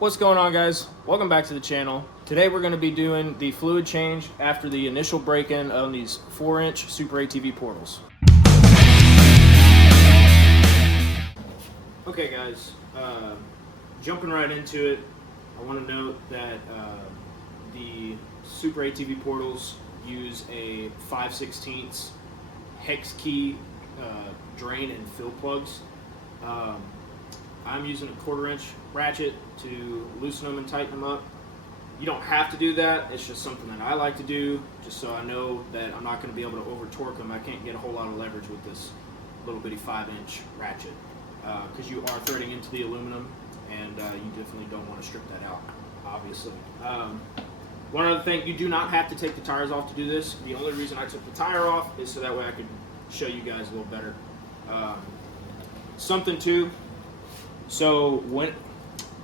What's going on, guys? Welcome back to the channel. Today we're going to be doing the fluid change after the initial break-in on these 4-inch Super ATV portals. Okay guys, jumping right into it, I want to note that the Super ATV portals use a 5/16 hex key drain and fill plugs. I'm using a 1/4-inch ratchet to loosen them and tighten them up. You don't have to do that. It's just something that I like to do, just so I know that I'm not going to be able to over torque them. I can't get a whole lot of leverage with this little bitty 5-inch ratchet because you are threading into the aluminum, and you definitely don't want to strip that out, obviously. One other thing, you do not have to take the tires off to do this. The only reason I took the tire off is so that way I could show you guys a little better. Something too, so when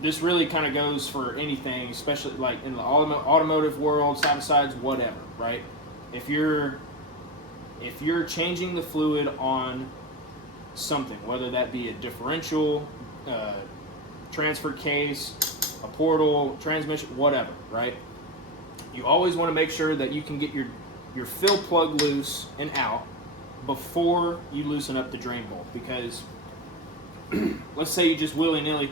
this really kind of goes for anything, especially like in the automotive world, side-to-sides, whatever, right? If you're changing the fluid on something, whether that be a differential, transfer case, a portal, transmission, whatever, right? You always want to make sure that you can get your fill plug loose and out before you loosen up the drain bolt, because let's say you just willy-nilly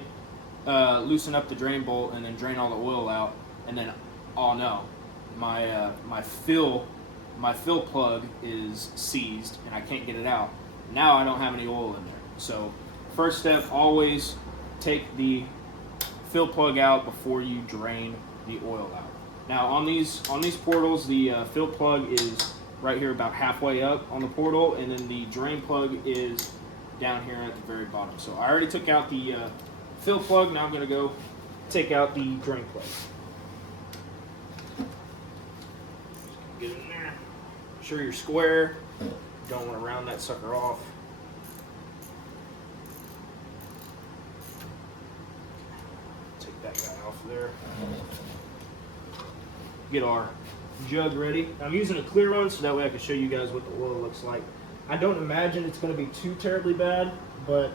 loosen up the drain bolt and then drain all the oil out, and then, oh no, my fill plug is seized and I can't get it out. Now I don't have any oil in there. So first step, always take the fill plug out before you drain the oil out. Now on these portals, the fill plug is right here about halfway up on the portal, and then the drain plug is down here at the very bottom. So I already took out the fill plug. Now I'm going to go take out the drain plug. Get in there. Make sure you're square. Don't want to round that sucker off. Take that guy off there. Get our jug ready. I'm using a clear one so that way I can show you guys what the oil looks like. I don't imagine it's going to be too terribly bad, but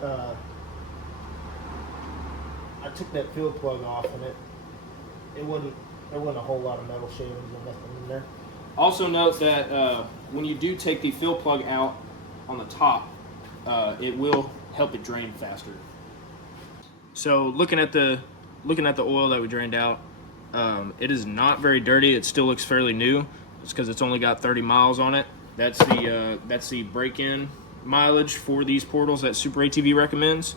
I took that fill plug off and there wasn't a whole lot of metal shavings or nothing in there. Also note that when you do take the fill plug out on the top, it will help it drain faster. So looking at the oil that we drained out, it is not very dirty. It still looks fairly new. It's because it's only got 30 miles on it. That's the break-in mileage for these portals that Super ATV recommends.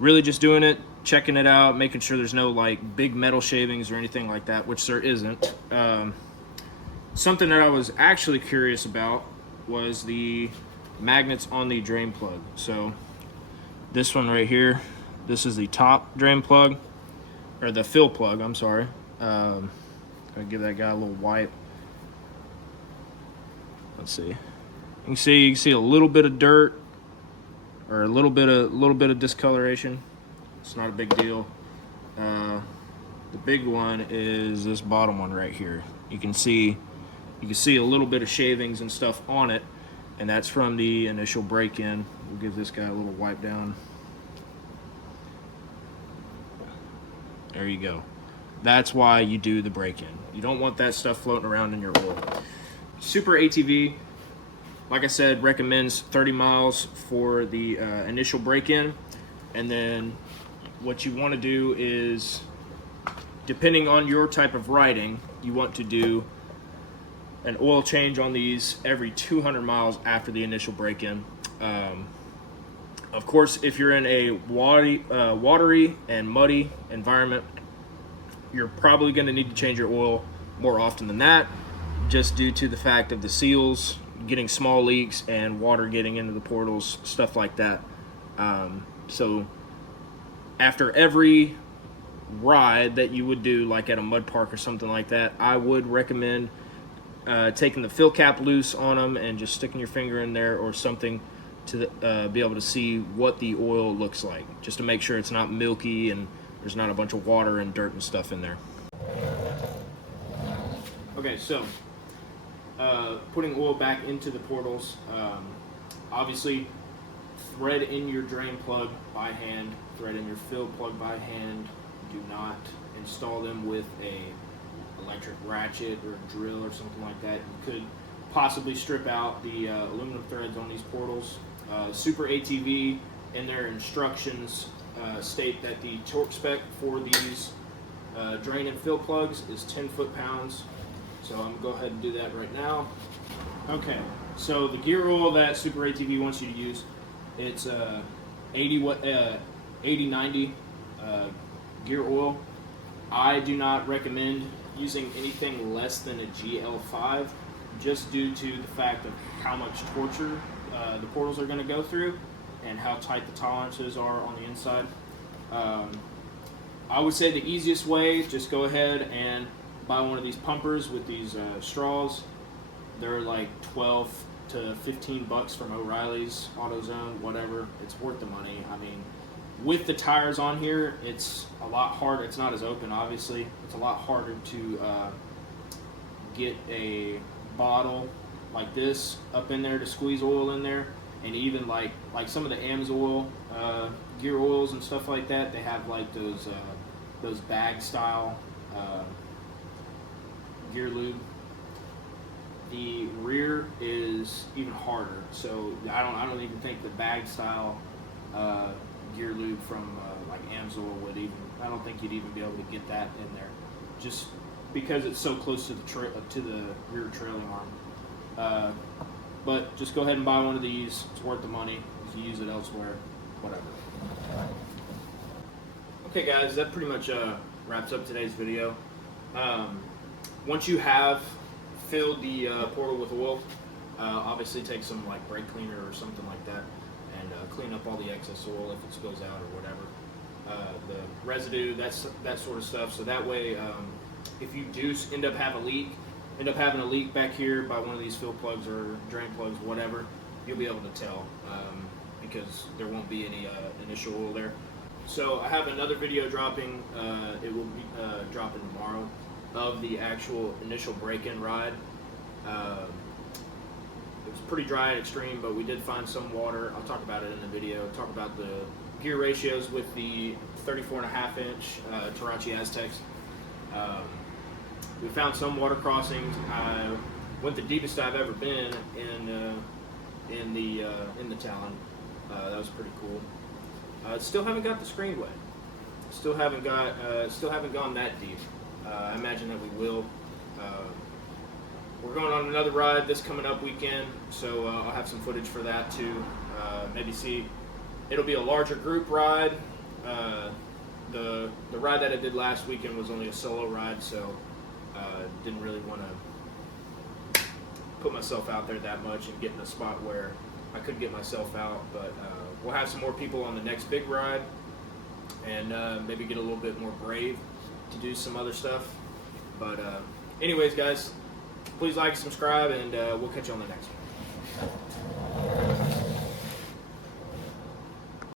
Really just doing it, checking it out, making sure there's no like big metal shavings or anything like that, which there isn't. Something that I was actually curious about was the magnets on the drain plug. So this one right here, this is the top drain plug, or the fill plug, I'm sorry. Gonna give that guy a little wipe. Let's see. You can see a little bit of dirt, or a little bit of discoloration. It's not a big deal. The big one is this bottom one right here. You can see a little bit of shavings and stuff on it, and that's from the initial break-in. We'll give this guy a little wipe down. There you go. That's why you do the break-in. You don't want that stuff floating around in your oil. Super ATV, like I said, recommends 30 miles for the initial break-in, and then what you want to do is, depending on your type of riding, you want to do an oil change on these every 200 miles after the initial break-in. Of course, if you're in a watery and muddy environment, you're probably going to need to change your oil more often than that, just due to the fact of the seals getting small leaks and water getting into the portals, stuff like that. So after every ride that you would do, like at a mud park or something like that, I would recommend taking the fill cap loose on them and just sticking your finger in there or something to be able to see what the oil looks like, just to make sure it's not milky and there's not a bunch of water and dirt and stuff in there. Okay, so putting oil back into the portals, obviously thread in your drain plug by hand thread in your fill plug by hand. Do not install them with a electric ratchet or a drill or something like that. You could possibly strip out the aluminum threads on these portals. Super ATV in their instructions state that the torque spec for these drain and fill plugs is 10 foot-pounds. So I'm going to go ahead and do that right now. Okay, so the gear oil that Super ATV wants you to use, it's 80-90 gear oil. I do not recommend using anything less than a GL5 just due to the fact of how much torture the portals are going to go through and how tight the tolerances are on the inside. I would say the easiest way, just go ahead and buy one of these pumpers with these straws. They're like 12 to 15 bucks from O'Reilly's, AutoZone, whatever. It's worth the money. I mean, with the tires on here, it's a lot harder. It's not as open, obviously. It's a lot harder to get a bottle like this up in there to squeeze oil in there. And even like some of the AMSOIL gear oils and stuff like that, they have like those bag style gear lube. The rear is even harder, so I don't even think the bag style gear lube from like AMSOIL would even. I don't think you'd even be able to get that in there, just because it's so close to the rear trailing arm. But just go ahead and buy one of these. It's worth the money. If you use it elsewhere, whatever. Okay, guys, that pretty much wraps up today's video. Once you have filled the portal with oil, obviously take some like brake cleaner or something like that and clean up all the excess oil if it spills out or whatever. The residue, that sort of stuff. So that way, if you do end up having a leak back here by one of these fill plugs or drain plugs, whatever, you'll be able to tell because there won't be any initial oil there. So I have another video dropping. It will be dropping tomorrow of the actual initial break-in ride. It was pretty dry and extreme, but we did find some water. I'll talk about it in the video. Talk about the gear ratios with the 34.5-inch Tarachi Aztecs. We found some water crossings. I went the deepest I've ever been in the Talon. That was pretty cool. Still haven't got the screen wet. Still haven't gone that deep. I imagine that we will. We're going on another ride this coming up weekend, so I'll have some footage for that too. Maybe see. It'll be a larger group ride. The ride that I did last weekend was only a solo ride, so didn't really want to put myself out there that much and get in a spot where I could get myself out. But we'll have some more people on the next big ride, and maybe get a little bit more brave to do some other stuff. But anyways, guys, please like, subscribe, and we'll catch you on the next one.